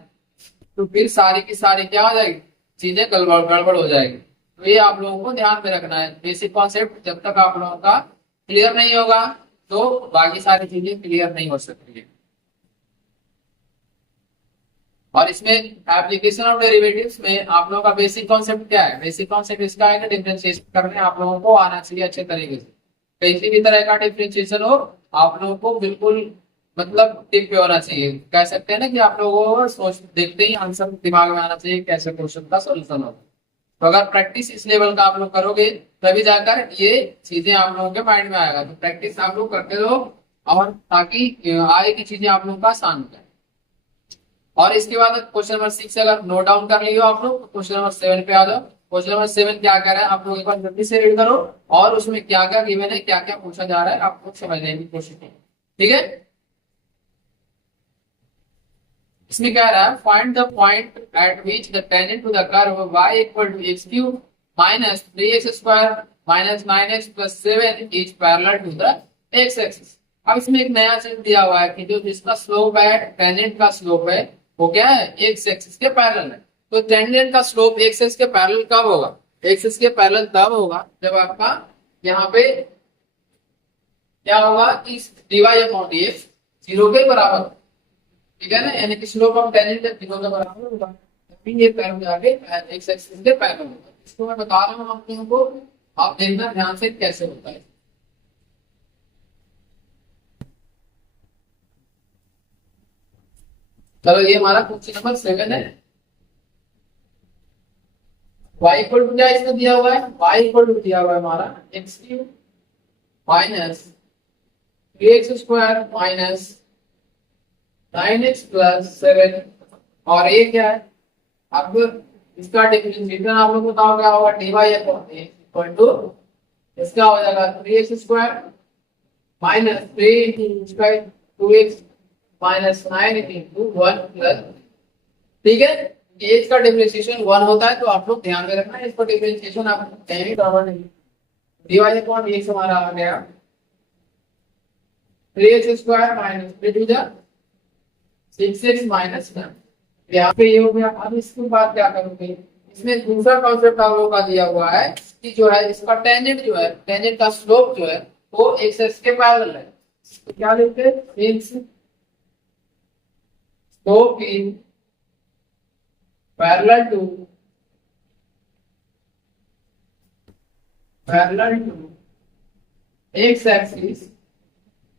तो फिर सारी की सारी क्या हो जाएगी, चीजें गड़बड़ गड़बड़ हो जाएगी। तो ये आप लोगों को ध्यान में रखना है, बेसिक कॉन्सेप्ट जब तक आप लोगों का क्लियर नहीं होगा तो बाकी सारी चीजें क्लियर नहीं हो सकती है। और इसमें एप्लीकेशन ऑफ डेरिवेटिव्स में आप लोगों का बेसिक कॉन्सेप्ट क्या है, बेसिक कॉन्सेप्ट इसका है कि डिफरेंशिएशन करने आप लोगों को आना चाहिए अच्छे तरीके से। किसी भी तरह का डिफरेंशिएशन हो आप लोगों को बिल्कुल मतलब टिप पे होना चाहिए। कह सकते हैं ना कि आप लोगों को सोच देखते ही आंसर दिमाग में आना चाहिए कैसे क्वेश्चन का सोल्यूशन होगा। तो अगर प्रैक्टिस इस लेवल का आप लोग करोगे तभी जाकर ये चीजें आप लोगों के माइंड में आएगा। तो प्रैक्टिस आप लोग करते रहो और ताकि आगे की चीजें आप लोगों का आसान हो जाए। और इसके बाद क्वेश्चन नंबर 6 अगर नोट डाउन कर लियो आप लोग, क्वेश्चन नंबर 7 पे आ जाओ। क्वेश्चन नंबर 7 क्या कह रहा है आप लोग एक बार जल्दी से रीड करो और उसमें क्या क्या गिवन है, क्या क्या पूछा जा रहा है आप लोग समझने की कोशिश करो, ठीक है। इसमें क्या रहा है, find the point at which the tangent to the curve y equal to x cube minus 3x square minus 9x plus 7 is parallel to the x axis. अब इसमें एक नया चीज दिया हुआ है कि जो जिसका स्लोप है, टेंजेंट का स्लोप है वो क्या है, x एक्सिस के पैरेलल है। तो टेंजेंट का स्लोप x एक्सिस के पैरेलल कब होगा, x एक्सिस के पैरेलल तब होगा जब आपका यहाँ पे क्या होगा कि dy अपॉन dx 0 के बराबर, ठीक है ना, यानी कि स्लोप ऑफ टेंजेंट जब 0 के बराबर होगा तभी ये कर्व जाके x एक्सिस के पैरेलल होगा। इसको मैं बता रहा हूँ आप लोगों को, आप देखना ध्यान से कैसे होता है। चलो ये हमारा क्वेश्चन नंबर 7 है। y इक्वल टू क्या इसमें दिया हुआ है, y इक्वल टू दिया हुआ है हमारा x cube minus 3x square minus 9x plus 7 और ये क्या है अब इसका डिफरेंशिएशन आप लोग को बताओ क्या होगा, dy upon a equal to इसका हो जाएगा 3x square minus 3 into square 2x minus 9 into 1 plus, ठीक है। ये इसका डिफरेंशिएशन 1 होता है, तो आप लोग ध्यान में रखना इसका डिफरेंशिएशन आप कहीं करवा नहीं। dy अपॉन x हमारा आ गया 3x square minus 3 to the 6x minus 9, यहाँ पे ये हो गया। अब इसके बाद क्या करोगे, इसमें दूसरा कॉन्सेप्ट आप लोगों का दिया हुआ है कि जो है इसका टेंजेंट जो है, टेंजेंट का स्लोप जो है वो एक्स के पैरेलल है, तो क्या लिखते हैं, means slope in parallel to x axis,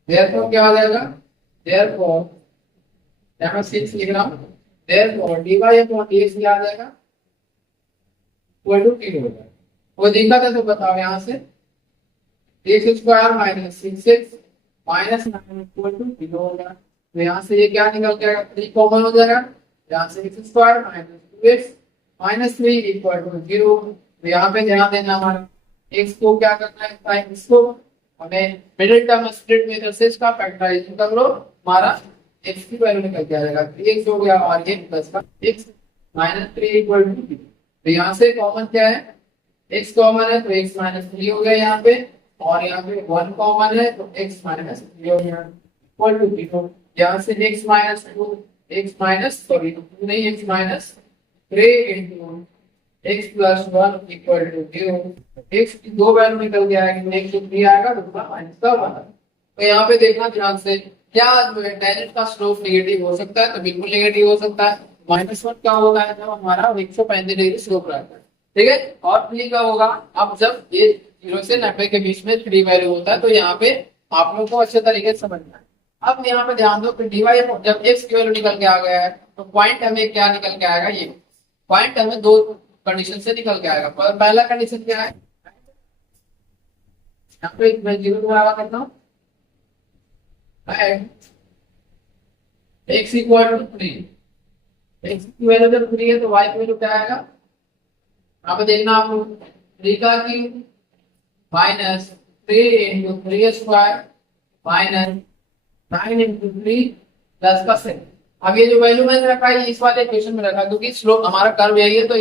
therefore क्या हो जाएगा, देयरफॉर यहाँ 6 लिख रहा हूं, देयरफॉर dy अपॉन dx क्या आ जाएगा, इक्वल टू 3 होगा। वो देखा था तो बताओ यहाँ से x square minus 6x minus 9 equal to 0 होगा। तो यहाँ से ये क्या निकल के आएगा, 3 कॉमन हो जाएगा, यहाँ से x square minus 2x minus 3 equal to 0। तो यहाँ पे ध्यान देना, हमारा x को क्या करना है, टाइम इसको हमें मिडिल टर्म स्प्लिट मेथड से इसका फैक्टराइजेशन कर लो, हमारा x की वैल्यू निकल के आ जाएगा 3x हो गया और ये प्लस का x माइनस 3 इक्वल टू 0। तो यहाँ से कॉमन क्या है, x कॉमन है तो x माइनस 3 हो गया यहाँ पे, और यहाँ पे 1 कॉमन है तो x माइनस 3 हो गया इक्वल टू 0। यहाँ से x minus 2 x minus sorry 2 नहीं x minus 3 into x plus 1 equal to 0। x की दो वैल्यू निकल गया है, नेक्स्ट जो 3 आएगा दूसरा माइनस का 1। तो यहाँ पे देखना ध्यान से, क्या टेंजेंट का स्लोप नेगेटिव हो सकता है, तो बिल्कुल नेगेटिव हो सकता है। -1 क्या होगा है जब हमारा 135 डिग्री स्लोप रहता है, ठीक है। और 3 का होगा अब जब ये 0 से 90 के बीच में 3 वैल्यू होता है, तो यहाँ पे आप लोगों को अच्छे तरीके से समझना है। अब यहाँ पे ध्यान दो कि dy जब x की वैल्यू निकल के आ गया है तो पॉइंट हमें क्या निकल के आएगा, ये पॉइंट हमें दो कंडीशन से निकल के आएगा। पहला कंडीशन क्या है, यहाँ पे मैं 0 बराबर करता हूँ x इक्वल टू 3, x की वैल्यू जब 3 है तो y की वैल्यू क्या आएगा, यहाँ पे देखना आपको 3 का cube minus 3 into 3 square minus 9 into 3 plus का 7। अब ये जो वैल्यू मैंने रखा है इस वाले इक्वेशन में रखा, क्योंकि स्लोप हमारा कर्व यही है, तो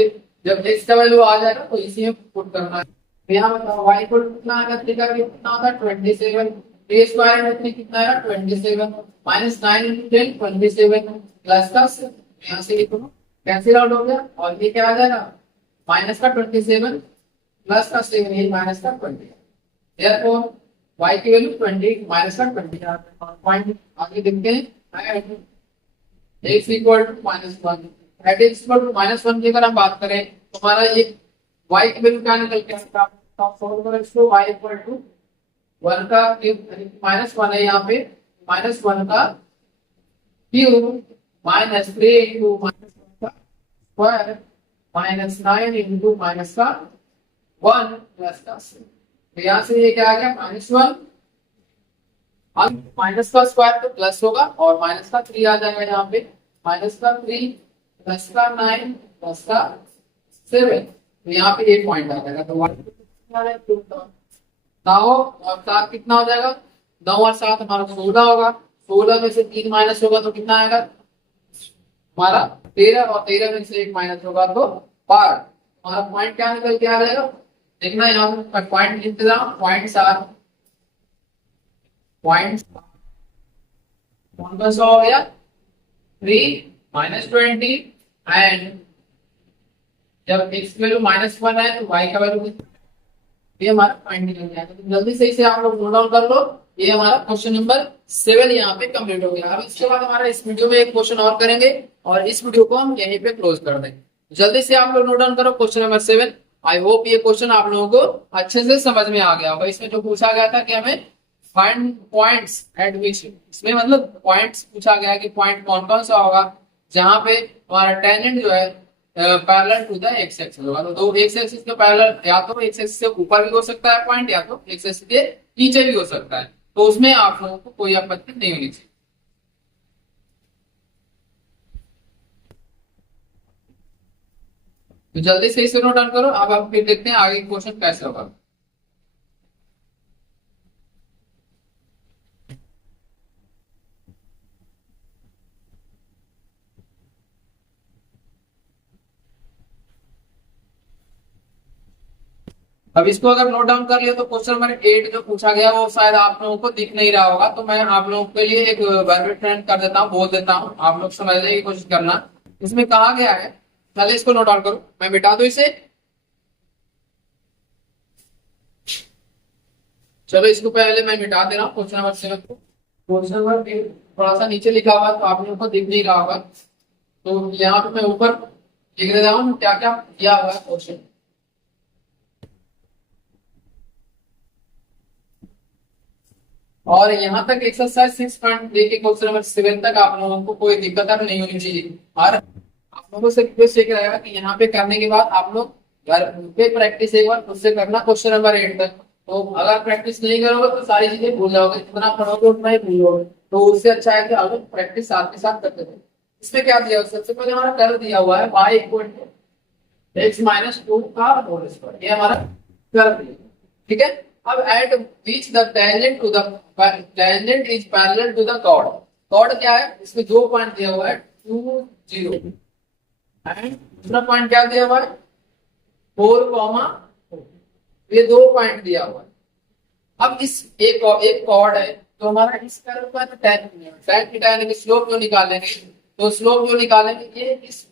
जब x का वैल्यू आ जाएगा तो इसी में पुट करना है। तो यहाँ बताओ y इक्वल कितना आएगा, 3 का क्यूब कितना होता है 27, 3 स्क्वायर में 3 कितना आएगा 27 माइनस 9 इंटू 10 27 प्लस का 7। यहाँ से लिखो कैंसिल आउट हो गया, और ये क्या आ जाएगा माइनस का 27 प्लस का 7, ये माइनस का 20, देयरफॉर y की वैल्यू 20 माइनस का 20 आता है। और पॉइंट आगे देखते हैं x equal to -1, at x equal to -1 की अगर हम बात करें तो हमारा ये y की वैल्यू क्या निकल के आएगा, आप सॉल्व करो इसको, y इक्वल टू 1 का क्यूब -1 है यहाँ पे, -1 का क्यूब माइनस 3 इंटू -1 का स्क्वायर माइनस 9 इंटू माइनस का 1 प्लस का 6। तो यहाँ से ये क्या आ गया -1, अब माइनस का स्क्वायर तो प्लस होगा और माइनस का 3 आ जाएगा यहाँ पे, माइनस का 3 प्लस का 9 प्लस का 7। तो यहाँ पे एक पॉइंट आ जाएगा, तो 9 और 7 कितना हो जाएगा, 9 और 7 हमारा 16 होगा, 16 में से 3 माइनस होगा तो कितना आएगा हमारा 13, और 13 में से 1 माइनस होगा तो 12। हमारा पॉइंट क्या निकल के आ जाएगा, देखना यहाँ पर पॉइंट इंतजाम, पॉइंट कौन सा हो गया 3 -20, एंड जब x की वैल्यू -1 है तो y का वैल्यू ये हमारा पॉइंट निकल गया। तो जल्दी से इसे आप लोग नोट डाउन कर लो, ये हमारा क्वेश्चन नंबर 7 यहाँ पे कंप्लीट हो गया। अब इसके बाद हमारा इस वीडियो में एक क्वेश्चन और करेंगे और इस वीडियो को हम यहीं पे क्लोज कर देंगे। जल्दी से आप लोग नोट डाउन करो क्वेश्चन नंबर 7। आई होप ये क्वेश्चन आप लोगों को अच्छे से समझ में आ गया होगा। इसमें जो पूछा गया था कि हमें फाइंड पॉइंट्स एट विच, इसमें मतलब पॉइंट्स पूछा गया कि पॉइंट कौन कौन सा होगा जहां पे हमारा टेंजेंट जो है parallel to the x axis होगा। तो दो एक्स एक्सिस के पैरेलल, या तो एक्स एक्सिस से ऊपर भी हो सकता है पॉइंट, या तो एक्स एक्सिस के नीचे भी हो सकता है, तो उसमें आप लोगों को कोई आपत्ति नहीं होनी चाहिए। तो तो जल्दी से इसे नोट डाउन करो। अब आप फिर देखते हैं आगे क्वेश्चन कैसे होगा। अब इसको अगर नोट डाउन कर लिया तो क्वेश्चन नंबर 8 जो पूछा गया वो शायद आप लोगों को दिख नहीं रहा होगा, तो मैं आप लोगों के लिए एक वर्बल ट्रेंड कर देता हूँ, बोल देता हूँ, आप लोग समझने की कोशिश करना। इसमें कहा गया है, पहले इसको नोट डाउन करो, मैं मिटा दूं इसे। चलो इसको पहले मैं मिटा दे रहा हूँ क्वेश्चन नंबर 7 को। क्वेश्चन नंबर 8 थोड़ा सा नीचे लिखा हुआ है तो आप लोगों को दिख नहीं रहा होगा, तो यहाँ पे मैं ऊपर लिख देता हूँ क्या क्या दिया हुआ है क्वेश्चन। और यहाँ तक एक्सरसाइज 6.3 के क्वेश्चन नंबर 7 तक आप लोगों को कोई दिक्कत अब नहीं होनी चाहिए। और आप लोगों से रिक्वेस्ट ये रहेगा कि यहाँ पे करने के बाद आप लोग घर पे प्रैक्टिस एक बार खुद से करना क्वेश्चन नंबर 8 तक। तो अगर प्रैक्टिस नहीं करोगे तो सारी चीजें भूल जाओगे, जितना पढ़ोगे उतना ही भूलोगे। तो उससे अच्छा है कि आप लोग प्रैक्टिस साथ के साथ करते थे। इसमें क्या दिया हुआ है? सबसे पहले हमारा कर दिया हुआ है y equal to x minus 2 का होल स्क्वायर, ये हमारा कर दिया, ठीक है। अब at which the tangent to the tangent is parallel to the chord. Chord क्या है? इसमें दो पॉइंट दिया हुआ है 2 0, एंड दूसरा पॉइंट क्या दिया हुआ है 4 कॉमा, ये दो पॉइंट दिया हुआ है। अब इस एक कॉर्ड है तो हमारा इस कर्व का तो tan थीटा यानी स्लोप जो निकालेंगे, तो स्लोप जो निकालेंगे ये इस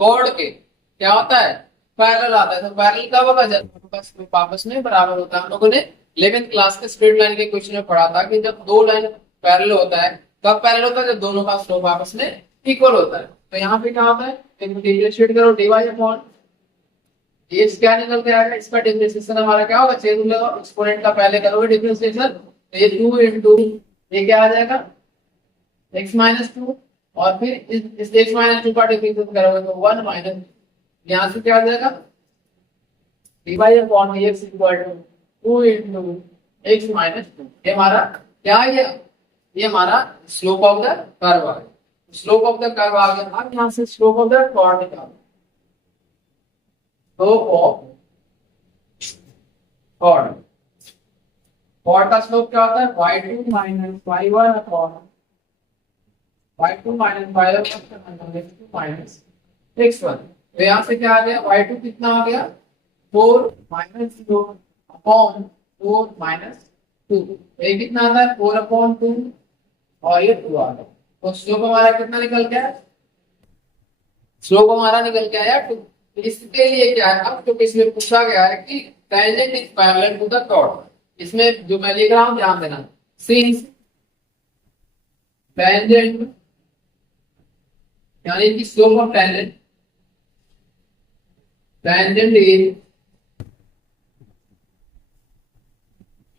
कॉर्ड के क्या होता है पैरेलल आता है। तो पैरेलल कब होगा? जब आपस में बराबर होता है। हम लोगों ने 11th क्लास के स्ट्रेट लाइन के क्वेश्चन में पढ़ा था कि जब दो लाइन पैरेलल होता है कब पैरेलल होता है? जब दोनों का स्लोप आपस में इक्वल होता है। तो यहाँ पे क्या होता है, डिफरेंशिएट करो dy अपॉन ये क्या निकल के आएगा, इसका डिफरेंशिएशन हमारा क्या होगा, चेंज होगा, एक्सपोनेंट का पहले करोगे डिफरेंशिएशन, तो ये 2 into ये क्या आ जाएगा x माइनस 2, और फिर इस x माइनस 2 का डिफरेंशिएशन करोगे तो 1 माइनस, यहाँ से क्या आ जाएगा dy upon dx equal to 2 into x minus 2। ये हमारा क्या आ गया, ये हमारा स्लोप ऑफ द कर्व आ गया। स्लोप ऑफ द कर्व आ गया। अब यहाँ से स्लोप ऑफ द कॉर्ड निकालो। कॉर्ड का स्लोप क्या होता है y2 minus y1 upon y2 minus y1 minus x1। तो यहाँ से क्या आ गया y2 कितना हो गया 4 माइनस 0 अपॉन 4 माइनस 2, ये कितना आता है 4 अपॉन 2 और ये 2 आ गया। तो स्लोप हमारा कितना निकल गया, स्लोप हमारा निकल के आया 2। इसके लिए क्या है, अब तो इसमें पूछा गया है कि tangent is parallel to the chord. इसमें जो मैं लिख रहा हूं ध्यान देना, सिंस टेंजेंट यानी कि slope of tangent, tangent is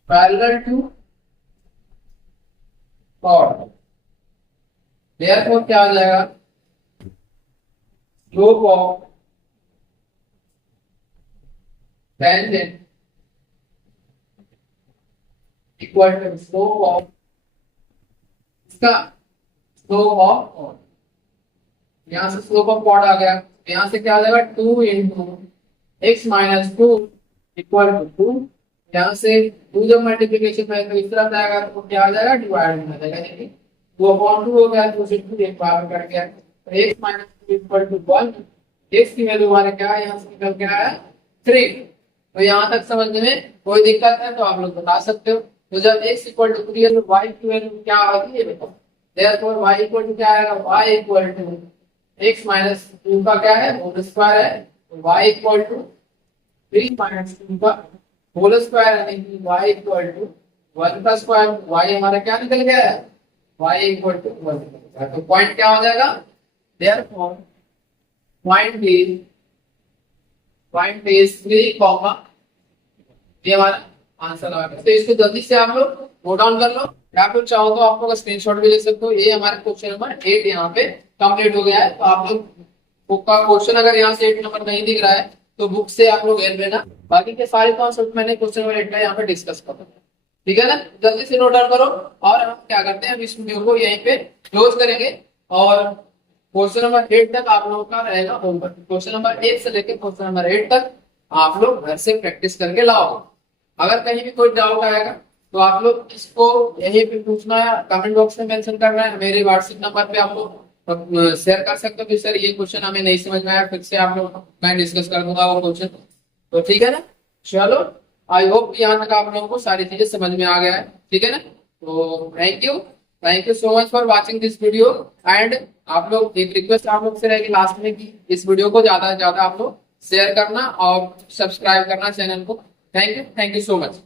parallel to chord, therefore क्या आ जाएगा slope of tangent equal to slope of इसका स्लोप ऑफ कॉर्ड। यहां से स्लोप ऑफ कॉर्ड आ गया, यहां से क्या आ जाएगा 2 into x minus 2 equal to 2। यहां से 2 जब मल्टीप्लिकेशन में तो इस तरफ जाएगा तो क्या आ जाएगा डिवाइड में आ जाएगा, यानी 2 अपॉन 2 हो गया, 2 से 2 एक बार में कट गया, तो x minus 2 equal to 1। x की वैल्यू हमारे क्या है, यहां से निकल के आया 3। तो यहाँ तक समझने में कोई दिक्कत है तो आप लोग बता सकते हो। तो जब x इक्वल टू 3 है तो y की वैल्यू क्या होगी ये बताओ। देयरफॉर y इक्वल टू क्या आएगा, y equal to x minus 2 का क्या है होल स्क्वायर है, तो y इक्वल टू 3 माइनस 2 का होल स्क्वायर, यानी कि y इक्वल टू 1 का स्क्वायर। y हमारा क्या निकल गया है, y इक्वल टू 1। तो पॉइंट क्या हो जाएगा, देयरफॉर पॉइंट इज 3 कॉमा, ये हमारा आंसर आ गया। तो इसको जल्दी से आप लोग नोट डाउन कर लो, या फिर चाहो तो आप लोग स्क्रीनशॉट भी ले सकते हो। ये हमारा क्वेश्चन नंबर 8 यहाँ पे कंप्लीट हो गया है। तो आप लोग बुक का क्वेश्चन अगर यहाँ से 8 नंबर नहीं दिख रहा है तो बुक से आप लोग हेल्प लेना, बाकी के सारे कॉन्सेप्ट मैंने क्वेश्चन नंबर 8 का यहाँ पे डिस्कस कर दिया, ठीक है ना। जल्दी से नोट डाउन करो। और हम क्या करते हैं, इस वीडियो को यहीं पे क्लोज करेंगे और क्वेश्चन नंबर 8 तक आप लोगों का रहेगा होमवर्क। क्वेश्चन नंबर 1 से लेकर क्वेश्चन नंबर 8 तक आप लोग घर से प्रैक्टिस करके लाओ। अगर कहीं भी कोई डाउट आएगा तो आप लोग इसको यहीं पे पूछना है, कमेंट बॉक्स में मेंशन करना है, मेरे व्हाट्सएप नंबर पे आप लोग शेयर कर सकते हो कि सर ये क्वेश्चन हमें नहीं समझ में आया, फिर से आप लोग मैं डिस्कस कर दूंगा वो क्वेश्चन। तो ठीक है ना, चलो आई होप कि यहाँ तक आप लोगों को सारी चीजें समझ में आ गया है, ठीक है ना। तो thank you so much for watching this video. And आप लोग एक रिक्वेस्ट आप लोग से रहेगी लास्ट में कि इस वीडियो को ज्यादा से ज्यादा आप लोग शेयर करना और सब्सक्राइब करना चैनल को। Thank you so much.